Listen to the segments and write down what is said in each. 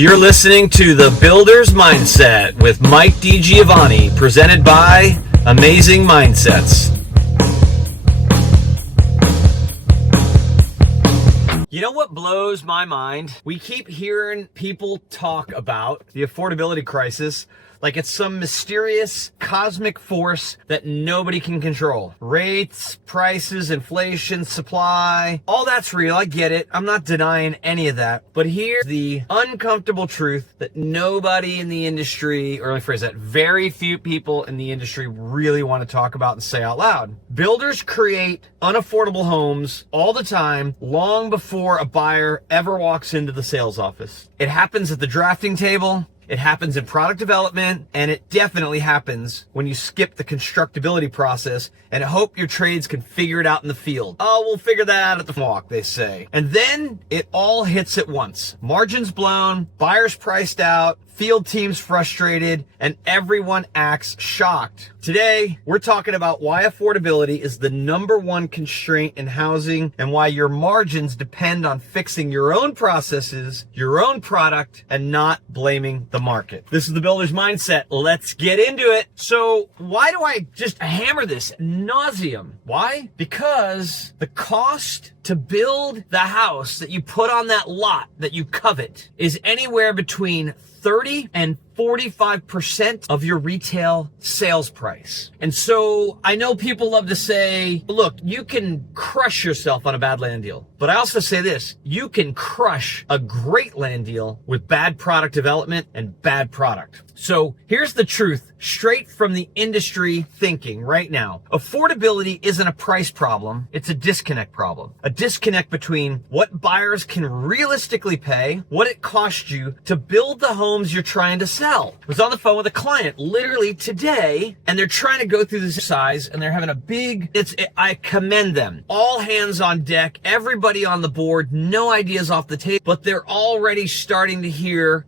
You're listening to The Builder's Mindset with Mike DiGiovanni, presented by Amazing Mindsets. You know what blows my mind? We keep hearing people talk about the affordability crisis like it's some mysterious cosmic force that nobody can control. Rates, prices, inflation, supply, all that's real. I get it. I'm not denying any of that. But here's the uncomfortable truth that nobody in the industry, or let me phrase that, very few people in the industry really want to talk about and say out loud. Builders create unaffordable homes all the time, long before a buyer ever walks into the sales office. It happens at the drafting table. It happens in product development, and it definitely happens when you skip the constructability process and hope your trades can figure it out in the field. Oh, we'll figure that out at the walk, they say. And then it all hits at once. Margins blown, buyers priced out, field teams frustrated, and everyone acts shocked. Today, we're talking about why affordability is the number one constraint in housing and why your margins depend on fixing your own processes, your own product, and not blaming the market. This is the Builder's Mindset. Let's get into it. So why do I just hammer this ad nauseum? Why? Because the cost to build the house that you put on that lot that you covet is anywhere between 30 and 45% of your retail sales price. And so I know people love to say, look, you can crush yourself on a bad land deal. But I also say this, you can crush a great land deal with bad product development and bad product. So here's the truth, straight from the industry thinking right now. Affordability isn't a price problem, it's a disconnect problem. A disconnect between what buyers can realistically pay, what it costs you to build the homes you're trying to sell. I was on the phone with a client literally today, and they're trying to go through this exercise, and they're having a big, I commend them. All hands on deck, everybody on the board, no ideas off the table, but they're already starting to hear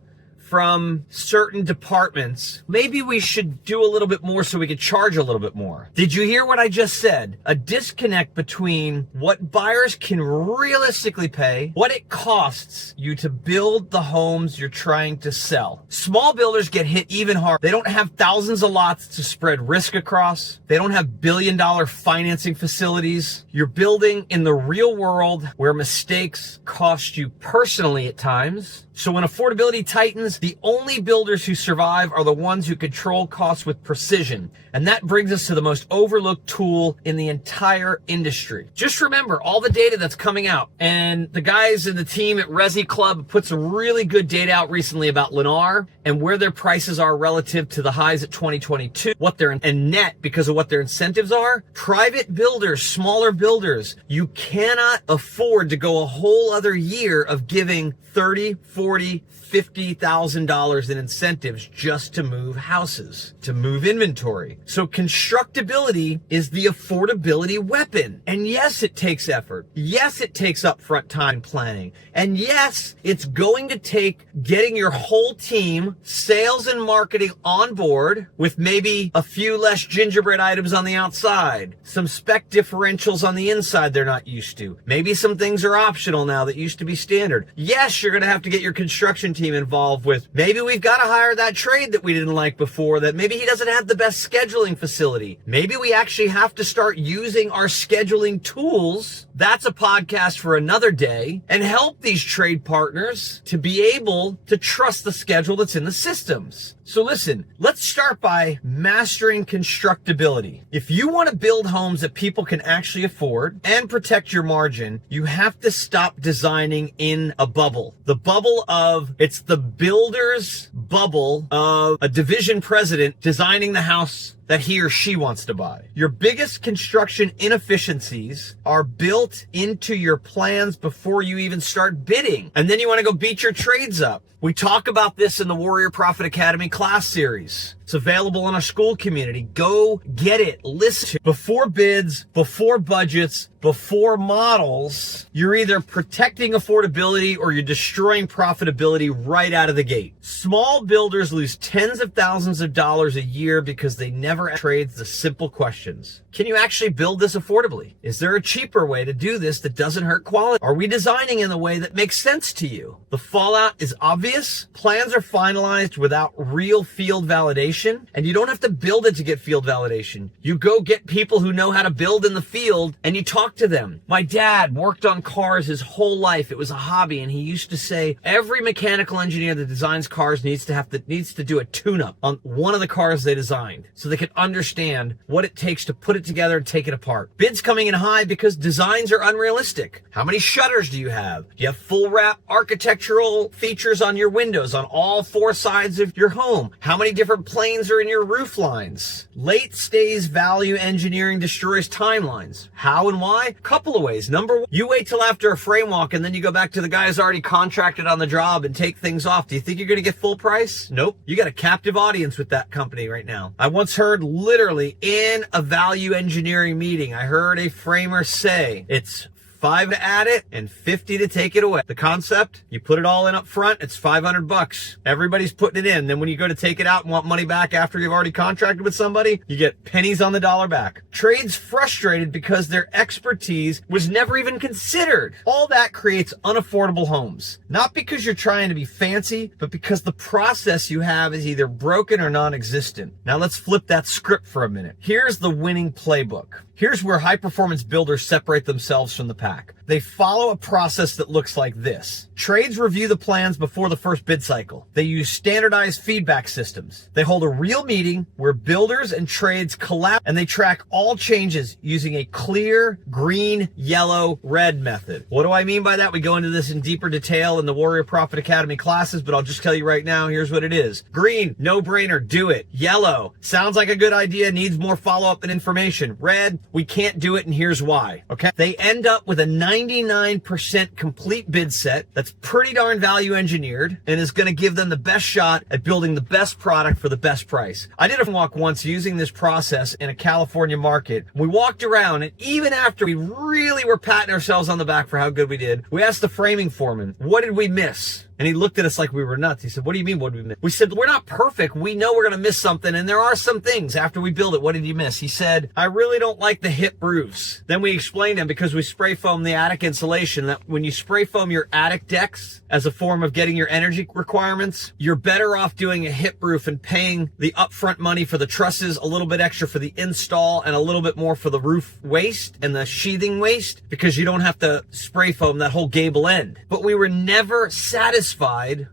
from certain departments, maybe we should do a little bit more so we could charge a little bit more. Did you hear what I just said? A disconnect between what buyers can realistically pay, what it costs you to build the homes you're trying to sell. Small builders get hit even harder. They don't have thousands of lots to spread risk across. They don't have billion-dollar financing facilities. You're building in the real world where mistakes cost you personally at times. So when affordability tightens, the only builders who survive are the ones who control costs with precision. And that brings us to the most overlooked tool in the entire industry. Just remember all the data that's coming out. And the guys in the team at Resi Club put some really good data out recently about Lennar and where their prices are relative to the highs at 2022, what their and net because of what their incentives are. Private builders, smaller builders, you cannot afford to go a whole other year of giving $30,000, $40,000, $50,000 in incentives just to move houses, to move inventory. So constructability is the affordability weapon. And yes, it takes effort. Yes, it takes upfront time planning. And yes, it's going to take getting your whole team, sales and marketing on board with maybe a few less gingerbread items on the outside, some spec differentials on the inside they're not used to. Maybe some things are optional now that used to be standard. Yes, you're going to have to get your construction team involved with, maybe we've got to hire that trade that we didn't like before, that maybe he doesn't have the best scheduling facility. Maybe we actually have to start using our scheduling tools. That's a podcast for another day, and help these trade partners to be able to trust the schedule that's in the systems. So listen, let's start by mastering constructability. If you want to build homes that people can actually afford and protect your margin, you have to stop designing in a bubble. The bubble of, it's the builder's bubble of a division president designing the house that he or she wants to buy. Your biggest construction inefficiencies are built into your plans before you even start bidding. And then you want to go beat your trades up. We talk about this in the Warrior Profit Academy class series. It's available in our school community. Go get it. Listen to it. Before bids, before budgets, before models, you're either protecting affordability or you're destroying profitability right out of the gate. Small builders lose tens of thousands of dollars a year because they never trade the simple questions. Can you actually build this affordably? Is there a cheaper way to do this that doesn't hurt quality? Are we designing in a way that makes sense to you? The fallout is obvious. Plans are finalized without real field validation, and you don't have to build it to get field validation. You go get people who know how to build in the field and you talk to them. My dad worked on cars his whole life. It was a hobby, and he used to say every mechanical engineer that designs cars needs to do a tune-up on one of the cars they designed so they can understand what it takes to put it together and take it apart. Bids coming in high because designs are unrealistic. How many shutters do you have? Do you have full wrap architectural features on your windows on all four sides of your home? How many different planes are in your roof lines? Late stage value engineering destroys timelines. How and why? Couple of ways. Number one, you wait till after a frame walk and then you go back to the guy who's already contracted on the job and take things off. Do you think you're going to get full price? Nope. You got a captive audience with that company right now. I once heard literally in a value engineering meeting, I heard a framer say it's $5 to add it and $50 to take it away. The concept, you put it all in up front, it's $500. Everybody's putting it in. Then when you go to take it out and want money back after you've already contracted with somebody, you get pennies on the dollar back. Trades frustrated because their expertise was never even considered. All that creates unaffordable homes. Not because you're trying to be fancy, but because the process you have is either broken or non-existent. Now let's flip that script for a minute. Here's the winning playbook. Here's where high-performance builders separate themselves from the pack. They follow a process that looks like this. Trades review the plans before the first bid cycle. They use standardized feedback systems. They hold a real meeting where builders and trades collab, and they track all changes using a clear green, yellow, red method. What do I mean by that? We go into this in deeper detail in the Warrior Profit Academy classes, but I'll just tell you right now, here's what it is. Green, no-brainer, do it. Yellow, sounds like a good idea, needs more follow-up and information. Red, we can't do it, and here's why, okay? They end up with a 99% complete bid set that's pretty darn value engineered and is going to give them the best shot at building the best product for the best price. I did a walk once using this process in a California market. We walked around, and even after we really were patting ourselves on the back for how good we did, we asked the framing foreman, what did we miss? And he looked at us like we were nuts. He said, what do you mean, what did we miss? We said, we're not perfect. We know we're going to miss something, and there are some things after we build it. What did you miss? He said, I really don't like the hip roofs. Then we explained them because we spray foam the attic insulation, that when you spray foam your attic decks as a form of getting your energy requirements, you're better off doing a hip roof and paying the upfront money for the trusses, a little bit extra for the install, and a little bit more for the roof waste and the sheathing waste, because you don't have to spray foam that whole gable end. But we were never satisfied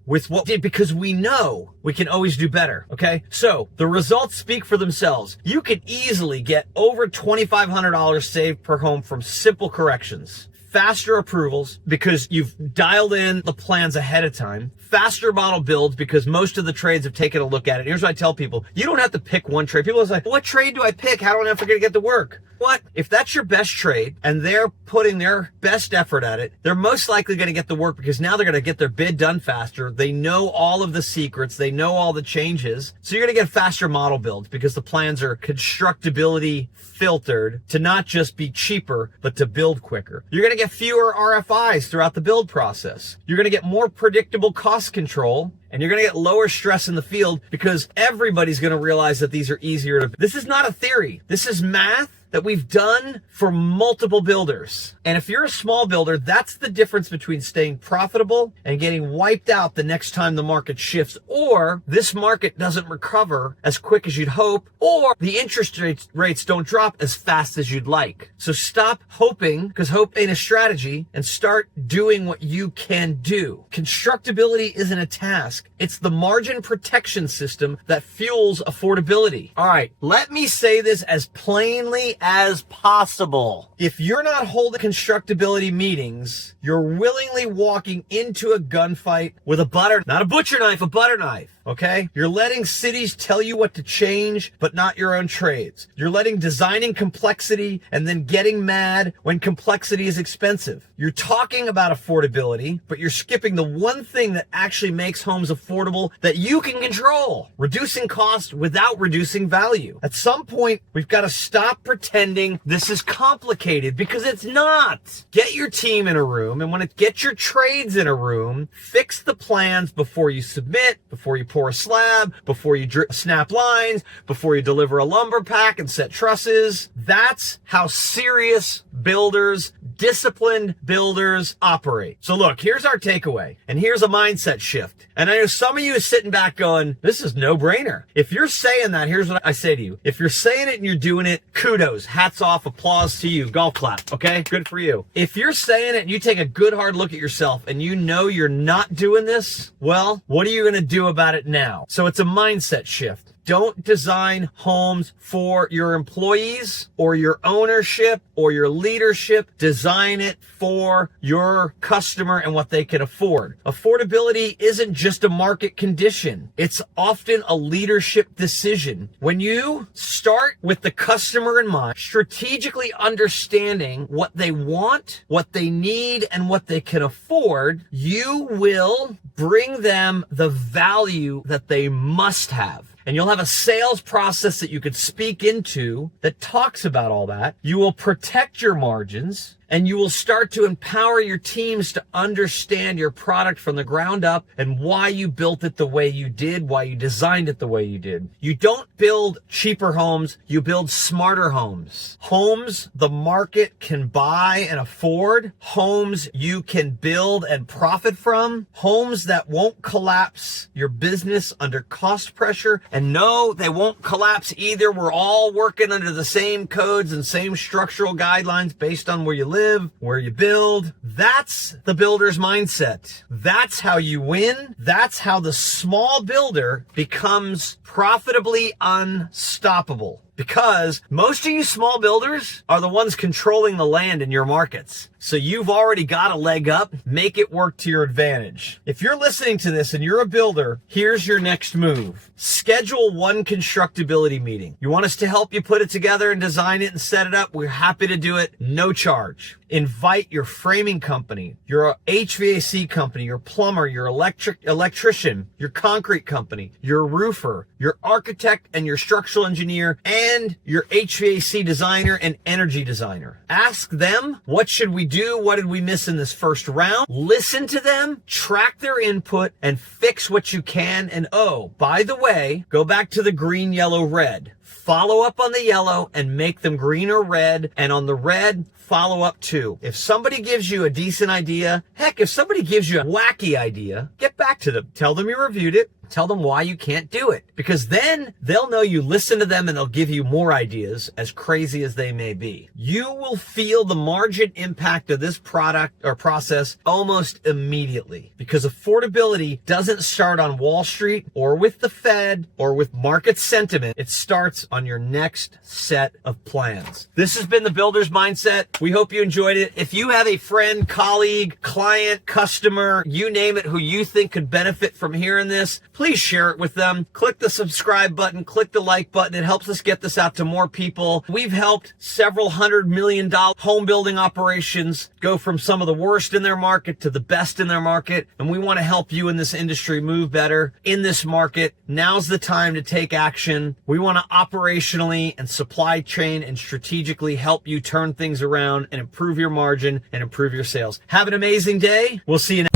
with what we did because we know we can always do better, okay? So the results speak for themselves. You could easily get over $2,500 saved per home from simple corrections. Faster approvals because you've dialed in the plans ahead of time. Faster model builds because most of the trades have taken a look at it. Here's what I tell people. You don't have to pick one trade. People are like, what trade do I pick? How do I know if I'm going to get the work? What? If that's your best trade and they're putting their best effort at it, they're most likely going to get the work because now they're going to get their bid done faster. They know all of the secrets. They know all the changes. So you're going to get faster model builds because the plans are constructability filtered to not just be cheaper, but to build quicker. You're going to get fewer RFIs throughout the build process. You're going to get more predictable cost control, and you're going to get lower stress in the field because everybody's going to realize that these are easier to. This is not a theory. This is math that we've done for multiple builders. And if you're a small builder, that's the difference between staying profitable and getting wiped out the next time the market shifts, or this market doesn't recover as quick as you'd hope, or the interest rates don't drop as fast as you'd like. So stop hoping, because hope ain't a strategy, and start doing what you can do. Constructability isn't a task. It's the margin protection system that fuels affordability. All right, let me say this as plainly as possible. If you're not holding constructability meetings, you're willingly walking into a gunfight with a butter, not a butcher knife, a butter knife. okay? You're letting cities tell you what to change, but not your own trades. You're letting designing complexity and then getting mad when complexity is expensive. You're talking about affordability, but you're skipping the one thing that actually makes homes affordable that you can control: reducing cost without reducing value. At some point, we've got to stop pretending this is complicated, because it's not. Get your team in a room, and get your trades in a room, fix the plans before you submit, before you pour a slab, before you snap lines, before you deliver a lumber pack and set trusses. That's how serious builders, disciplined builders operate. So look, here's our takeaway, and here's a mindset shift. And I know some of you are sitting back going, this is no brainer. If you're saying that, here's what I say to you. If you're saying it and you're doing it, kudos, hats off, applause to you, golf clap, okay? Good for you. If you're saying it and you take a good hard look at yourself and you know you're not doing this, well, what are you going to do about it now? So it's a mindset shift. Don't design homes for your employees or your ownership or your leadership. Design it for your customer and what they can afford. Affordability isn't just a market condition. It's often a leadership decision. When you start with the customer in mind, strategically understanding what they want, what they need, and what they can afford, you will bring them the value that they must have. And you'll have a sales process that you could speak into that talks about all that. You will protect your margins, and you will start to empower your teams to understand your product from the ground up and why you built it the way you did, why you designed it the way you did. You don't build cheaper homes, you build smarter homes. Homes the market can buy and afford. Homes you can build and profit from. Homes that won't collapse your business under cost pressure. And no, they won't collapse either. We're all working under the same codes and same structural guidelines based on where you live, where you build. That's the builder's mindset. That's how you win. That's how the small builder becomes profitably unstoppable. Because most of you small builders are the ones controlling the land in your markets. So you've already got a leg up. Make it work to your advantage. If you're listening to this and you're a builder, here's your next move. Schedule one constructability meeting. You want us to help you put it together and design it and set it up? We're happy to do it. No charge. Invite your framing company, your HVAC company, your plumber, your electrician, your concrete company, your roofer, your architect and your structural engineer, and your HVAC designer and energy designer. Ask them, what should we do? What did we miss in this first round? Listen to them, track their input, and fix what you can. And oh, by the way, go back to the green, yellow, red. Follow up on the yellow and make them green or red. And on the red, follow up too. If somebody gives you a decent idea, heck, if somebody gives you a wacky idea, get back to them. Tell them you reviewed it. Tell them why you can't do it, because then they'll know you listen to them and they'll give you more ideas, as crazy as they may be. You will feel the margin impact of this product or process almost immediately, because affordability doesn't start on Wall Street or with the Fed or with market sentiment. It starts on your next set of plans. This has been the Builder's Mindset. We hope you enjoyed it. If you have a friend, colleague, client, customer, you name it, who you think could benefit from hearing this, please share it with them. Click the subscribe button, click the like button. It helps us get this out to more people. We've helped several $100 million home building operations go from some of the worst in their market to the best in their market. And we want to help you in this industry move better in this market. Now's the time to take action. We want to operationally and supply chain and strategically help you turn things around and improve your margin and improve your sales. Have an amazing day. We'll see you next.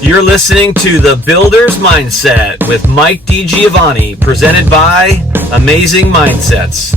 You're listening to The Builder's Mindset with Mike DiGiovanni, presented by Amazing Mindsets.